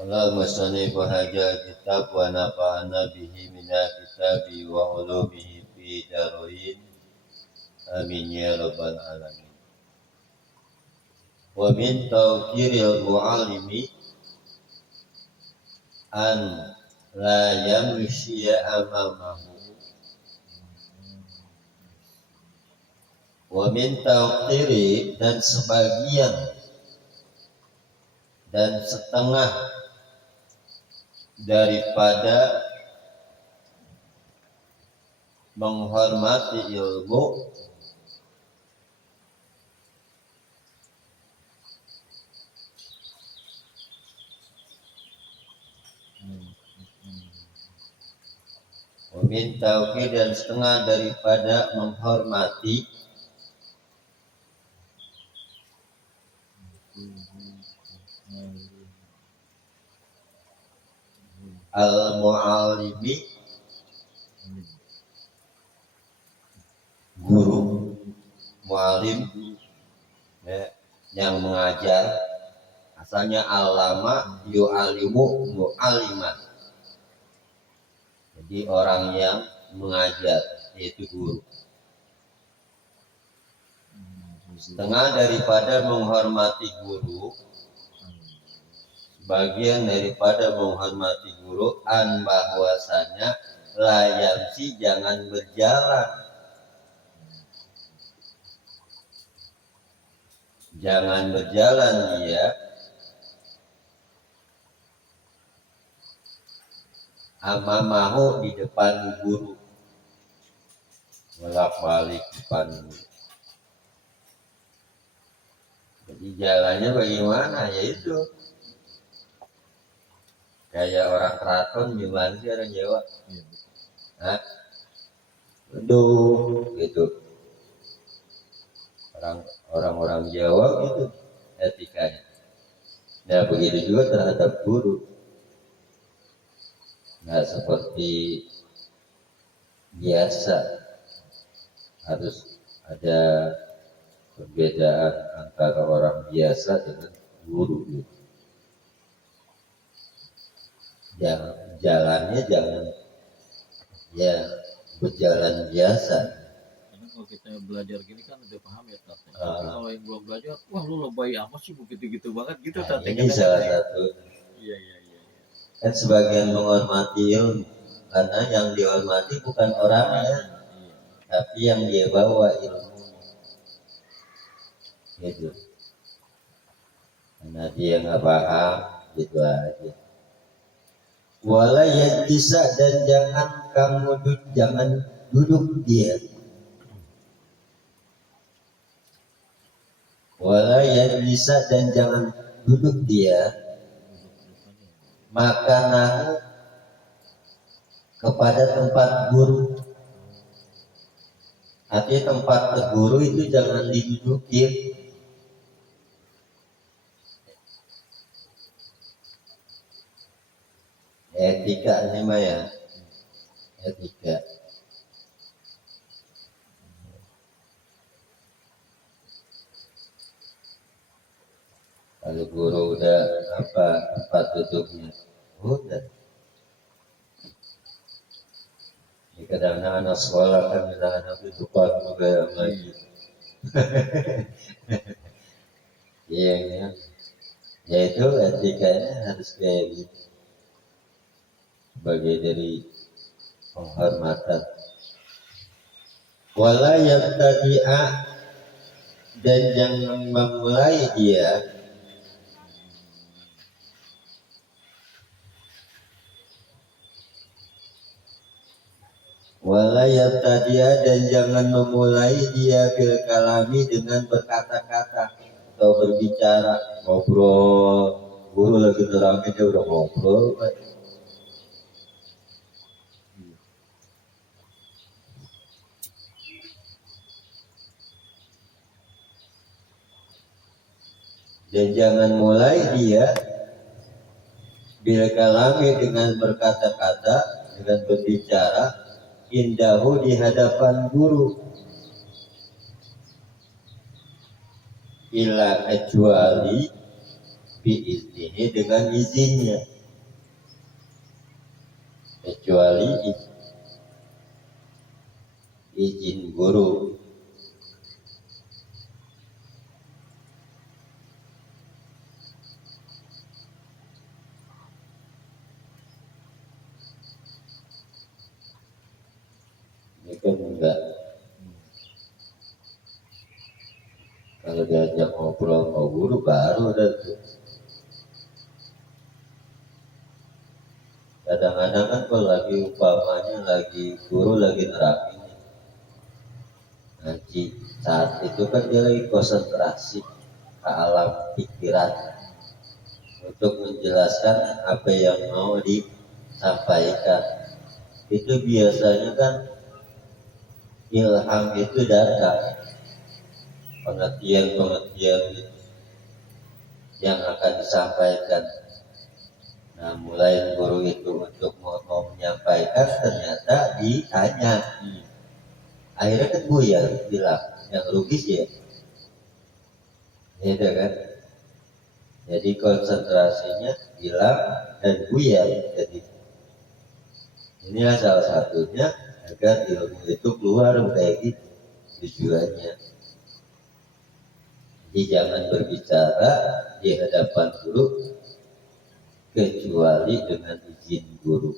Allah musannif hadzal kitab wa nafa'ana bihi minal kitabi wa ulumihi fi darin. Amin ya rabbal alamin. Wa min tawqiril mu'allimi an la yamshiya amamahu. Wa min tawqiri dan sebagian dan setengah daripada menghormati ilmu meminta dan setengah daripada menghormati al-mu'allimi guru mu'allim ya, yang mengajar. Asalnya alama yu'alimu mu'alliman, jadi orang yang mengajar yaitu guru. Setengah daripada menghormati guru, bagian daripada menghormati guru an bahwasanya layansi jangan berjalan, jangan berjalan dia amamahu di depan guru, bolak-balik depan guru. Jadi jalannya bagaimana? Yaitu kayak orang keraton, gimana sih orang Jawa? Hah? Aduh, gitu. Orang-orang Jawa gitu etikanya. Nah begitu juga terhadap guru. Nggak seperti biasa, harus ada perbedaan antara orang biasa dengan guru gitu. Jalannya jangan ya berjalan biasa. Karena kalau kita belajar gini kan udah paham ya Tat. Kalau yang belum belajar, wah lu lebay amat sih begitu-gitu banget gitu Tat. Ini salah satu. Iya. Kan sebagian menghormati ilmu, karena yang dihormati bukan orangnya, tapi yang dia bawa ilmu. Gitu. Karena dia nggak paham, gitu aja. Wala yajlisa dan jangan duduk dia. Wala yajlisa dan jangan duduk dia. Makanan kepada tempat guru. Artinya tempat guru itu jangan didudukin. Etika ini mah ya, etika. Kalau guru udah apa tempat duduknya, udah. Ini kadang-kadang anak sekolah kan kadang-kadang dudukan juga yang lagi. Iya ya. Ya itu etikanya harus kayak gitu. Sebagai dari penghormatan. Wala yabtadi'a dan jangan memulai dia dan jangan memulai dia bil kalami dengan berkata-kata atau berbicara, ngobrol. Guru lagi terangin dia udah ngobrol. Dan jangan mulai dia bil kalami dengan berkata-kata, dengan berbicara indahu di hadapan guru, illa kecuali biiznihi dengan izinnya, kecuali izin guru. Ini kan enggak, kalau diajak ngobrol sama guru baru ada tuh. Kadang-kadang kan kalau lagi umpamanya lagi guru lagi nerapin ngaji, saat itu kan dia lagi konsentrasi ke alam pikiran untuk menjelaskan apa yang mau disampaikan. Itu biasanya kan ilham itu datang, pengertian-pengertian yang akan disampaikan. Nah, mulai guru itu untuk mau menyampaikan, ternyata ditanya. Akhirnya kan buyar bilang, yang rugi sih ya. Itu kan. Jadi konsentrasinya hilang dan buyar. Jadi inilah salah satunya agar ilmu itu keluar kayak gitu tujuannya. Jadi jangan berbicara di hadapan guru kecuali dengan izin guru.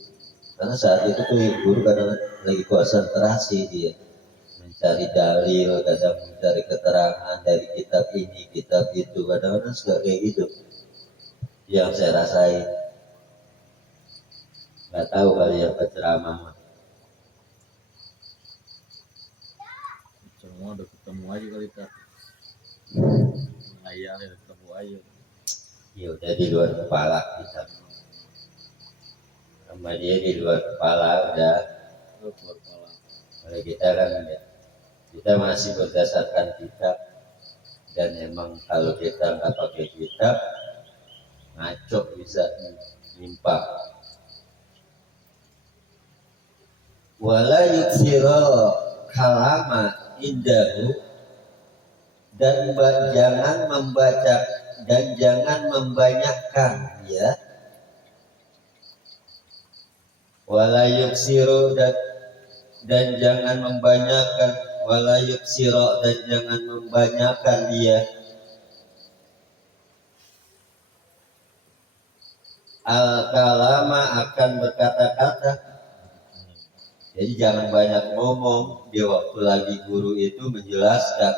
Karena saat itu tuh guru kadang lagi konsentrasi dia mencari dalil, kadang mencari keterangan dari kitab ini, kitab itu, kadang-kadang suka kayak gitu. Yang saya rasain, nggak tahu kali yang penceramah. Semua udah ketemu aja kali tak. Layarnya udah ketemu aja. Ya udah di luar kepala kita. Sama dia di luar kepala udah. Keluar kepala. Kalau kita kan enggak. Kita masih berdasarkan kitab, dan emang kalau kita nggak pakai kitab ngaco bisa nimpa. Wala yuksiro kalama indahu, dan jangan membaca dan jangan membanyakkan ya. Wala yuksiro dan jangan membanyakkan, wala yuksiro dan jangan membanyakkan dia al-kalama akan berkata-kata. Jadi jangan banyak ngomong di waktu lagi guru itu menjelaskan,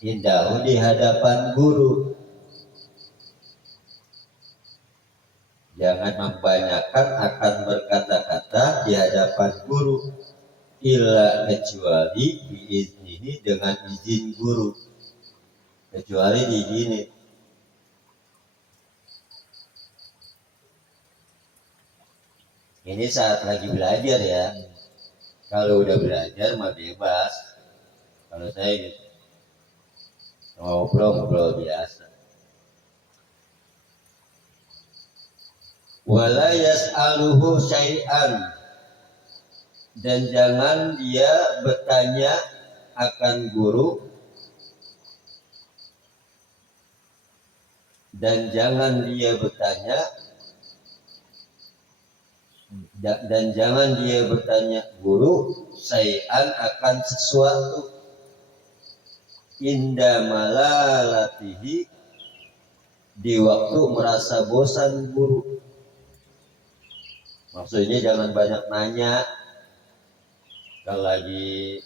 indahu di hadapan guru. Jangan membanyakkan akan berkata-kata di hadapan guru, illa kecuali biiznihi dengan izin guru. Kecuali diizinin. Ini saat lagi belajar ya. Kalau udah belajar mah bebas. Kalau saya gitu, ngobrol biasa. Wala yas'aluhu syai'an, dan jangan dia bertanya akan guru, dan jangan dia bertanya guru syai'an akan sesuatu, inda malalatihi, di waktu merasa bosan guru. Maksudnya jangan banyak nanya kalau lagi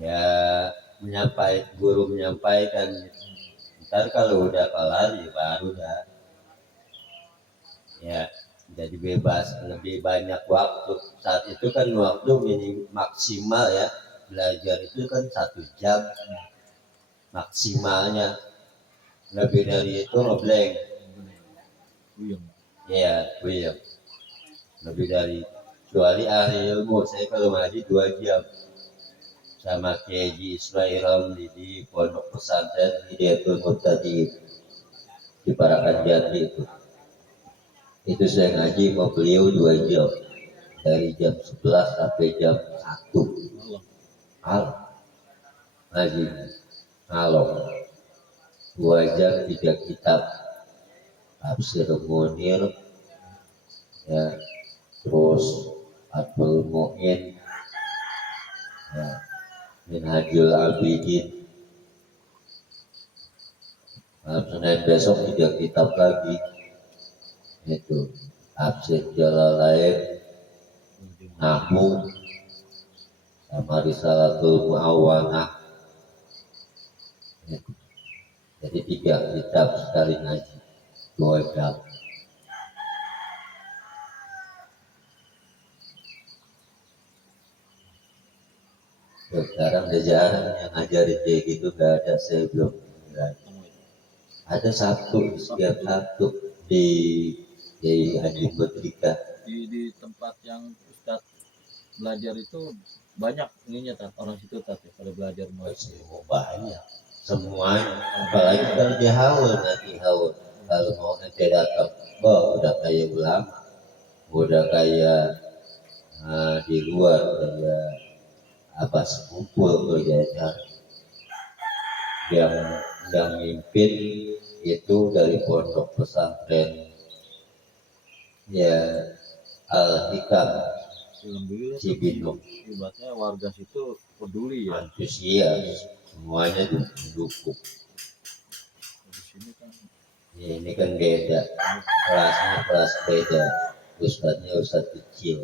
ya guru menyampaikan. Ntar kalau udah kelar ya baru dah ya jadi bebas, lebih banyak waktu. Saat itu kan waktu maksimal ya, belajar itu kan 1 jam maksimalnya. Lebih dari itu ngeblank ya, buyang. Lebih dari, kecuali ahli ilmu. Saya kalau ngaji 2 jam sama Kiai Ismail di pondok pesantren Hidayatul Muttaqin di Parakan Jati itu saya ngaji sama beliau 2 jam, dari jam 11 sampai jam 1 malam. ngaji ngalong 2 jam 3 kitab tafsir Munir ya, terus Abdul Mu'in ya, Minhajul Abidin. Malam Senin besok 3 kitab lagi, itu tafsir Jalalain, Nahwu, sama Risalatul Mu'awanah. Jadi 3 kitab sekali ngaji 2 jam. Sekarang udah jarang yang ngajarin kayak gitu, gak ada, saya belum belajar. Ada satu setiap Sabtu di Haji Putrika. Di tempat yang Ustaz belajar itu banyak ininya tat, orang situ tat ya, pada belajar Oh, banyak semuanya, apalagi kalau di haul, nanti haul kalau mau nanti datang, udah kayak ulama, udah kayak di luar kayak apa sekumpul belajar. Yang mimpin itu dari pondok pesantren ya Al-Hikam Cibinong. Ibaratnya warga situ peduli ya, Antusias, semuanya didukung. di sini kan Ini kan beda, kelasnya kelas beda, ustadznya ustadz kecil.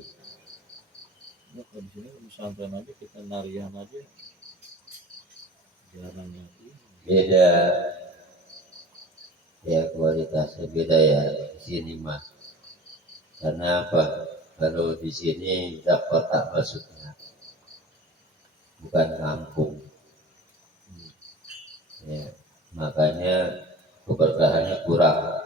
ya, kalau di sini pesantren aja kita narian aja jarang yang ini. Beda ya, kualitasnya beda ya di sini mah. Karena apa? Kalau di sini udah kota maksudnya, bukan kampung. Ya, makanya keberkahannya kurang.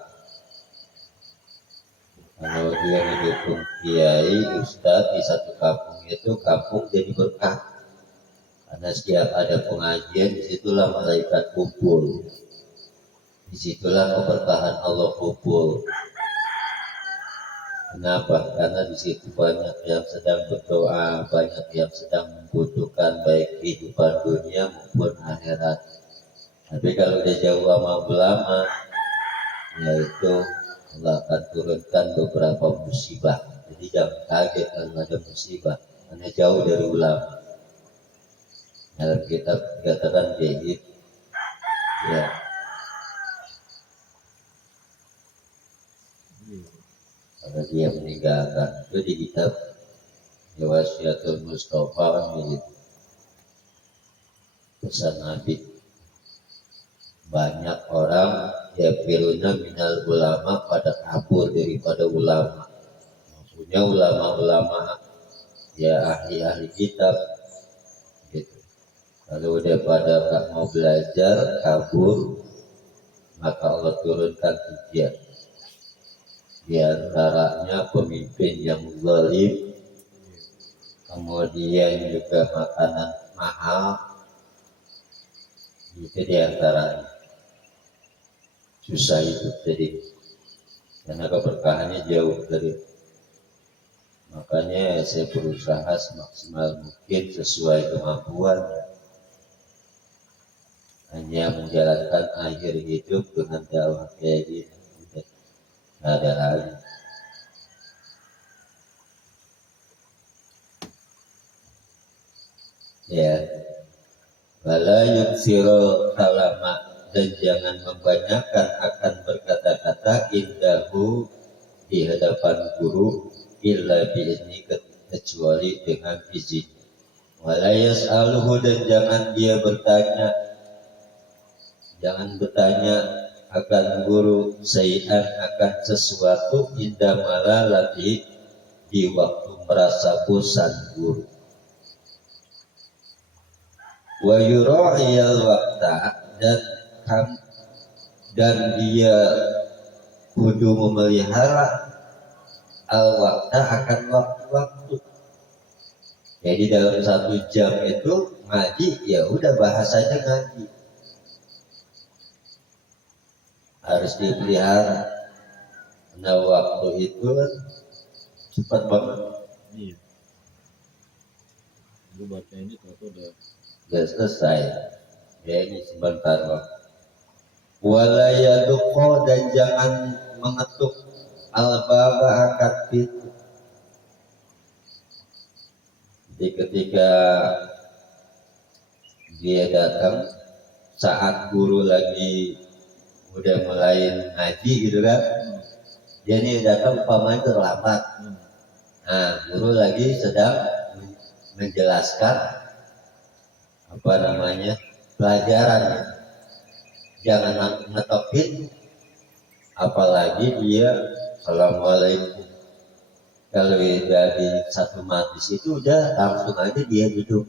Kalau dia didukung kiai, ustadz di satu kampung itu, kampung jadi berkah. Karena setiap ada pengajian, disitulah malaikat kumpul. Disitulah keberkahan Allah kumpul. Kenapa? Karena di situ banyak yang sedang berdoa, banyak yang sedang membutuhkan baik kehidupan dunia maupun akhirat. Tapi kalau dia jauh sama ulama, yaitu Allah akan turunkan beberapa musibah. Jadi jangan kaget kalau ada musibah, karena jauh dari ulama. Dalam kitab dikatakan kayak gitu. Ya. Karena dia meninggalkan itu di kitab Wasiatul Mustafa kan begitu. Pesan Nabi, banyak orang ya firuna minal ulama, pada kabur daripada ulama. Maksudnya ulama-ulama ya ahli-ahli kitab gitu. Kalau udah pada gak mau belajar, kabur, maka Allah turunkan ujian. Di antaranya pemimpin yang zalim, kemudian juga makanan mahal, itu di antaranya. Susah hidup jadi, karena keberkahannya jauh dari. Makanya saya berusaha semaksimal mungkin sesuai kemampuan, hanya menjalankan akhir hidup dengan dakwah kayak gitu. Nggak ada lagi. Ya, wala yuksiro kalama, dan jangan membanyakan akan berkata-kata indahu di hadapan guru illa biizni, kecuali dengan izin. Wala yas'aluhu, dan jangan dia bertanya, jangan bertanya akan guru sayi'an, akan sesuatu indah malalati, di waktu merasa bosan guru. Wa yura'iyal waqta, dan dia kudu memelihara al-waqta, akan waktu-waktu. Jadi dalam 1 jam itu ngaji, ya udah bahasanya ngaji, harus dipelihara. Nah waktu itu kan cepat banget. Iya. Lu baca ini tuh udah Sudah selesai. Ya ini sebentar Pak. Wala yaduqo, dan jangan mengetuk al-baba, akad pintu. Jadi ketika dia datang saat guru lagi udah mulai ngaji gitu kan, dia ini datang umpamanya terlambat. Nah, guru lagi sedang menjelaskan apa namanya pelajaran. Jangan ngetopin, apalagi dia assalamualaikum. Kalau dari satu majlis itu udah langsung aja dia duduk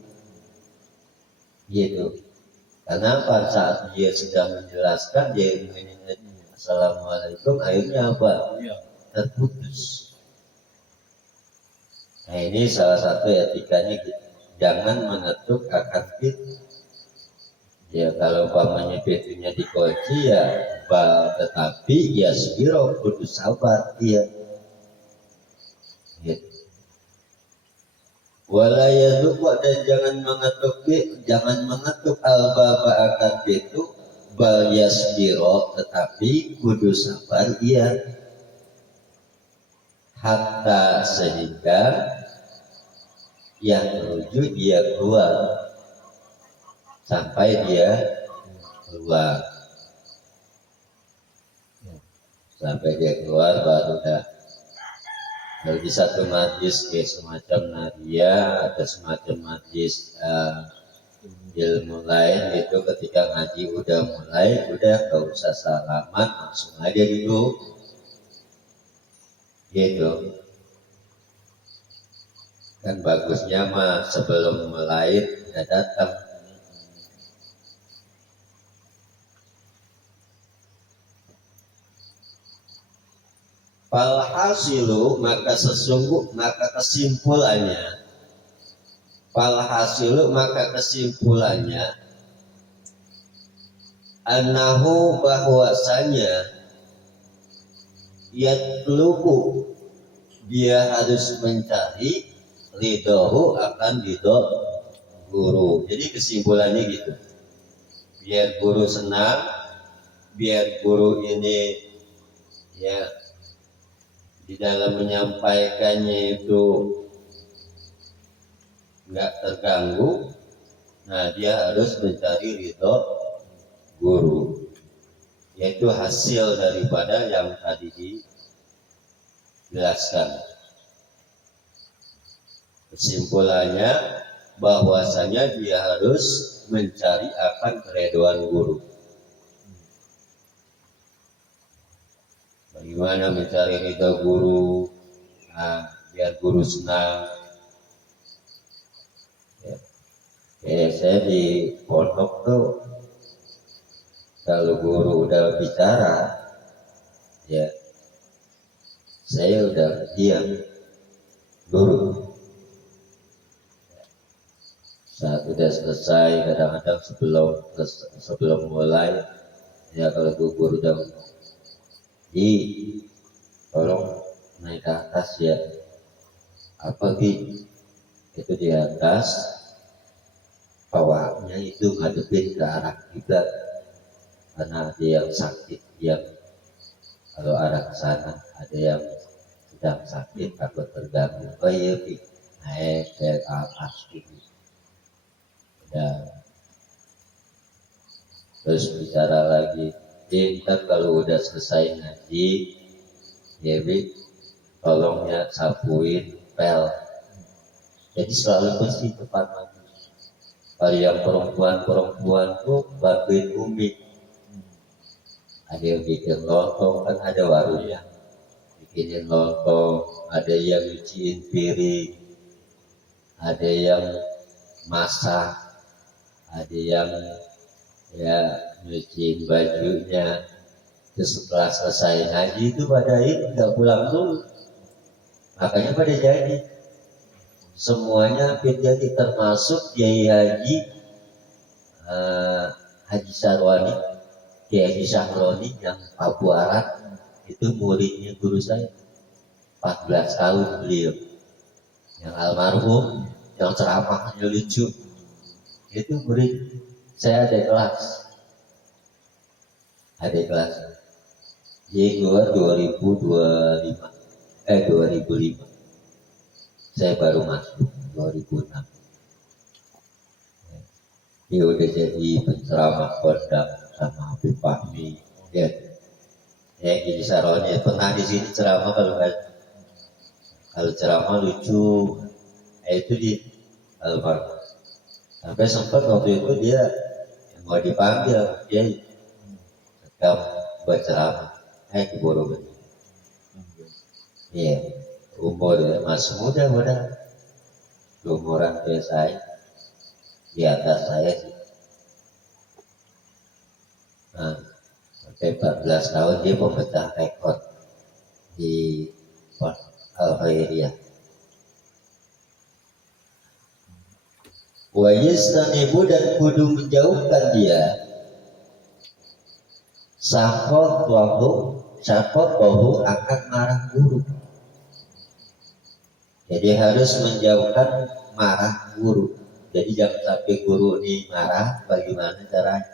gitu. Karena pada saat dia sedang menjelaskan, dia mengingat assalamualaikum, akhirnya apa? Terputus. Nah ini salah satu etikanya gitu. Jangan mengetuk akad pintu. Ya kalau umpamanya pintunya dikunci ya, tetapi ya sebiro kudu sabar dia. Gitu. Wala yaduk, dan jangan mengetuk al-baba akad pintu, bal yasbiro, tetapi kudu sabar dia. Hatta sehingga yang menuju dia keluar. Sampai dia keluar, baru dah. Kalau di satu majlis kayak semacam nadia, ada semacam majlis ilmu lain itu, ketika ngaji udah mulai, udah gak usah salaman, langsung aja dulu gitu. Kan bagusnya mah sebelum mulai udah datang. Falhasilu, maka kesimpulannya annahu, bahwasanya yatlubu, dia harus mencari ridhohu, akan ridho guru. Jadi kesimpulannya gitu, biar guru senang, biar guru ini ya di dalam menyampaikannya itu nggak terganggu. Nah dia harus mencari ridho guru, yaitu hasil daripada yang tadi dijelaskan. Kesimpulannya bahwasanya dia harus mencari akan keridhaan guru. Bagaimana mencari ridho guru? Nah, biar guru senang. Ya. Saya di pondok tuh, kalau guru udah bicara, ya saya udah diam dulu. Saat udah selesai, kadang-kadang sebelum mulai, ya kalau guru udah tolong naik ke atas ya, apa itu di atas, bawahnya itu ngadepin ke arah kiblat, karena ada yang sakit, yang kalau arah ke sana, ada yang sedang sakit takut terganggu. Oh iya, naik ke atas gitu. Terus bicara lagi. Ntar kalau udah selesai ngaji, ya tolong ya sapuin pel. Jadi selalu bersih tempat ngaji. Kalau yang perempuan tuh bantuin umi. Ada yang bikin lontong, kan ada warungnya, bikinin lontong. Ada yang nyuciin piring, ada yang masak, ada yang ya nyuciin bajunya. Terus setelah selesai ngaji itu pada nggak pulang dulu, makanya pada jadi semuanya jadi, termasuk Kiai Haji Sarwani, Kiai Haji Sahroni yang Pabuaran, itu muridnya guru saya 14 tahun beliau, yang almarhum, yang ceramahnya lucu Itu murid saya ada kelas dia keluar 2005 saya baru masuk 2006. Dia udah jadi penceramah kondang sama Habib Fahmi ya. Jadi Saroni pernah di sini ceramah, kalau ceramah lucu itu di almarhum. Sampai sempat waktu itu dia mau dipanggil, dia tetap buat ceramah. Keburu betul. Iya, umur masih muda, umuran kayak saya, di atas saya sih. Nah, sampai 14 tahun dia memecah rekor di Al-Khairiyah. Wa yastanibu dan kudu menjauhkan dia safat bahu akan marah guru. Jadi harus menjauhkan marah guru. Jadi jangan sampai guru ini marah, bagaimana caranya?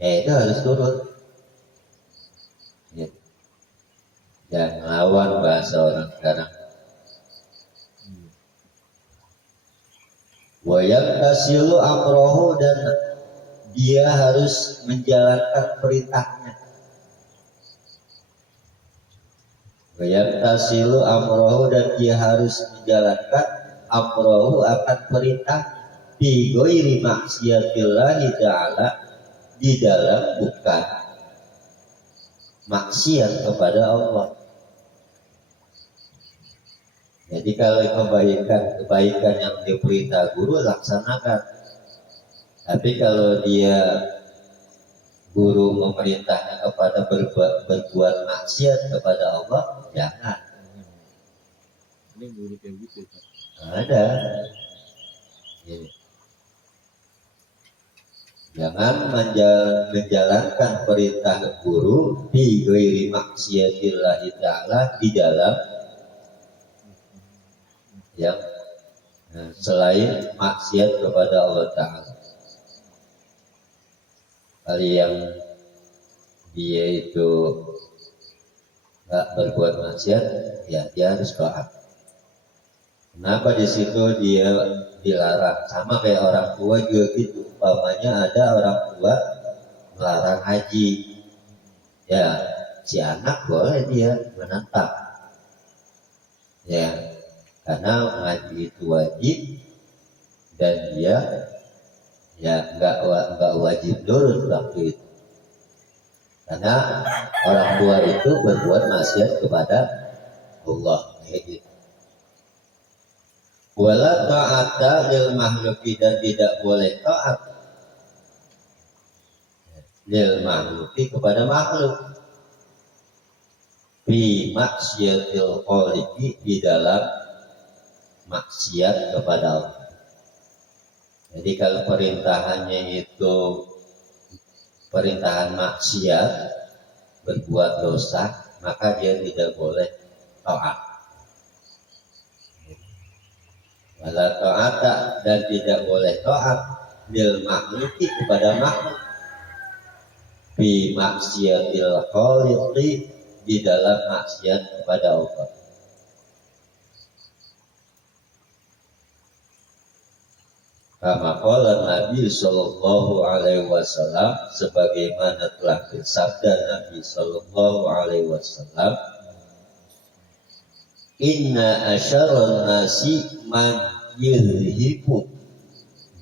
Itu harus turun. Ya. Jangan lawan bahasa orang sekarang. Wayang tasilu amrohu dan dia harus menjalankan perintahnya. Wayang tasilu amrohu dan dia harus menjalankan amrohu akan perintah bi ghairi maksiatillahi ta'ala, di dalam bukan maksiat kepada Allah. Jadi kalau kebaikan yang diperintah guru laksanakan. Tapi kalau dia guru memerintahnya kepada berbuat maksiat kepada Allah, jangan. Ini guru kayak gitu. Ada. Jadi, jangan menjalankan perintah guru bi ghairi maksiatillahi ta'ala, di dalam yang selain maksiat kepada Allah Ta'ala. Kali yang dia itu gak berbuat maksiat, ya dia harus taat. Kenapa di situ dia dilarang? Sama kayak orang tua juga gitu. Umpamanya ada orang tua melarang haji, ya si anak boleh dia menentang, ya. Karena ngaji itu wajib dan dia ya nggak wajib nurut waktu itu. Karena orang tua itu berbuat maksiat kepada Allah. Gitu. Wala ta'ata lil makhluki dan tidak boleh taat lil makhluki kepada makhluk. Bi maksiatil khaliqi, di dalam maksiat kepada Allah. Jadi kalau perintahannya itu perintahan maksiat, berbuat dosa, maka dia tidak boleh taat. Wala ta'ata dan tidak boleh taat lil makhluki kepada makhluk bi maksiatil khaliqi, di dalam maksiat kepada Allah. Kama qala Nabi sallallahu alaihi wasallam, sebagaimana telah bersabda Nabi sallallahu alaihi wasallam, inna asyarran nasi man yuzhibu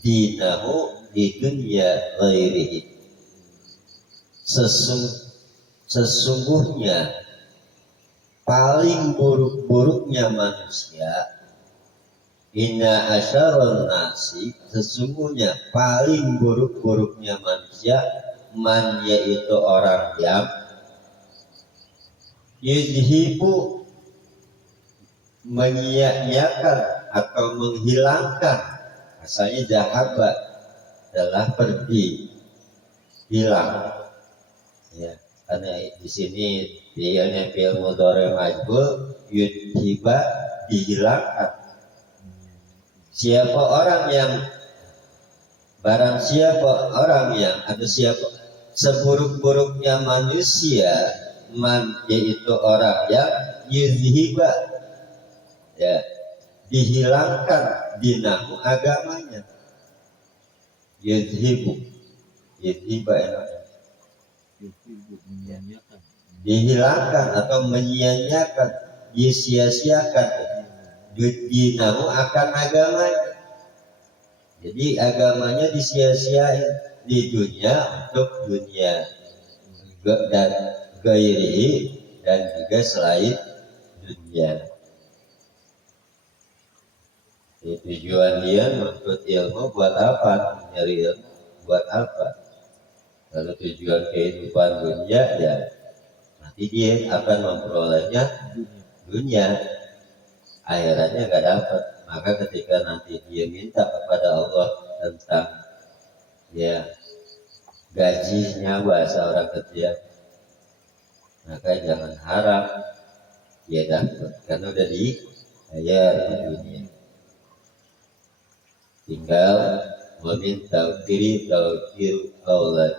dinahu di dunya ghairihi. Sesungguhnya paling buruk-buruknya manusia, inna asyarran nasi, sesungguhnya paling buruk-buruknya manusia, man, yaitu orang yang yuzhibu, menyia-nyiakan atau menghilangkan. Asalnya zahaba adalah pergi, hilang. Ya, karena di sini fi'ilnya fi'il mudhari' majhul, yuzhiba, dihilangkan. Siapa orang yang Barang siapa orang yang atau siapa seburuk-buruknya manusia yaitu orang yang yuzhiba, ya, dihilangkan dinamu agamanya. Yuzhiba enak. Dihilangkan atau menyia-nyiakan, disia-siakan dinamu akan agamanya. Jadi agamanya disia-siain di dunia untuk dunia dan gairi dan juga selain dunia. Jadi tujuan dia menuntut ilmu buat apa? Nyari ilmu buat apa? Kalau tujuan kehidupan dunia, ya nanti dia akan memperolehnya dunia, akhiratnya nggak dapat. Maka ketika nanti dia minta kepada Allah tentang ya gajinya bahasa orang ketiak, maka jangan harap dia dapat, karena udah dibayar di dunia. Tinggal meminta kiri taukir Allah